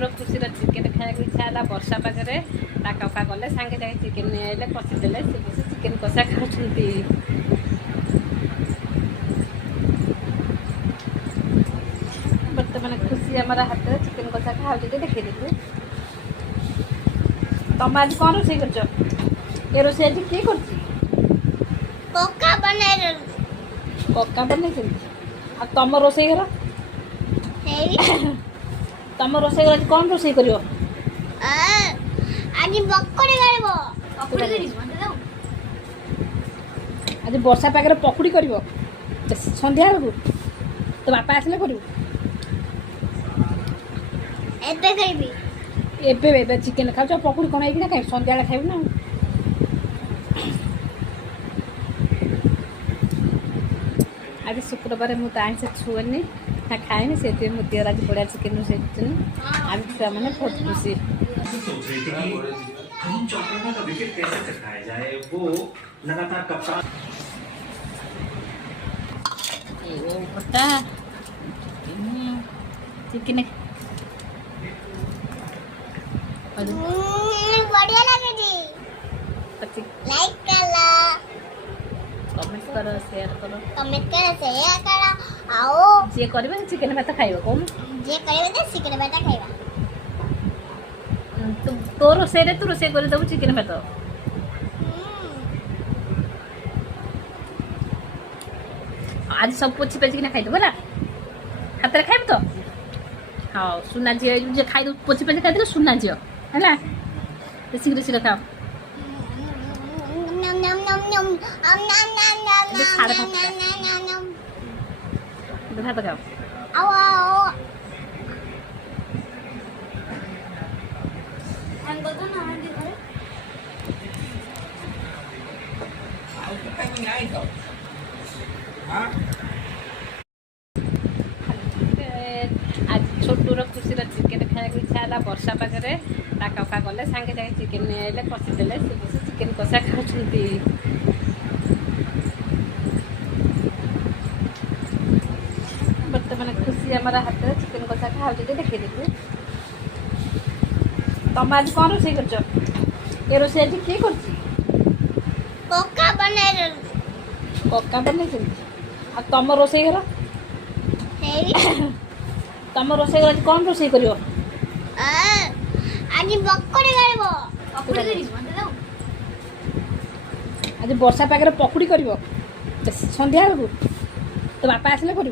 छोटूर खुशी चिकेन खाया इच्छा है वर्षा पाखे कका गले सांगे जाए चिकेन नहीं आइले कषिदेले से बस चिकेन कषा खाऊँगी। बर्तमान खुशी आम हाथ में चिकेन कषा खाऊ देखी देती। तुम आज कौन रोसे कर ये रोसे आज किए कर कक्का बन तुम रोसे घर तुम रोसे घर आज कौन रोसे कर आज वर्षा पाखे पकुड़ी कर सन्ध्या बेलू तो बापा आसले कर चिकेन खाऊ पकुड़ी कौन है खाई सन्ध्या खाइबू ना। आज शुक्रवार मुझे आइस छुएनी ना खाएनी से मुझे आज बढ़िया चिकेन रोसे आज छुआ मैंने बहुत खुशी। हम चौपड़ा का विकेट कैसे चटकाया जाए वो लगातार कप्तान चिकेन बढ़िया लगे जी। लाइक करो, कमेंट करो, शेयर करो, आओ जे करबे चिकेन भात खाइबो कोन जे करबे तो चिकेन भात खाइबा। तो रोसे रे तू रोसे कर दबु चिकेन भात आज सब पोछि पेछि ना खाइ दबो ना हाथ रे खाइब तो। हाँ सुना जी जे खाइ दो पोछि पेछि खाइ दे सुना जी हैला शीघ्र शीघ्र खाओ। नम नम नम नम नम भात खाओ। आओ आओ अंगो तो ना दे घरे आओ तो खाई में आई तो हां आज छोटूर खुशी चिकेन खाया इच्छा है वर्षा पाखे कका गले सांगे जाए चिकेन नहीं आइले कषिदेले से बस चिकेन कषा खाऊँगी। बर्तमान खुशी आम हाथ में चिकेन कषा खाऊ देखी देती। तुम आज कौन रोसे कर ये रोसे आज किए कर कक्का बन तुम रोसे घर तुम रोसे घर आज कौन रोसे कर आज वर्षा पाखे पकुड़ी कर सन्ध्या बेलू तो बापा आसले कर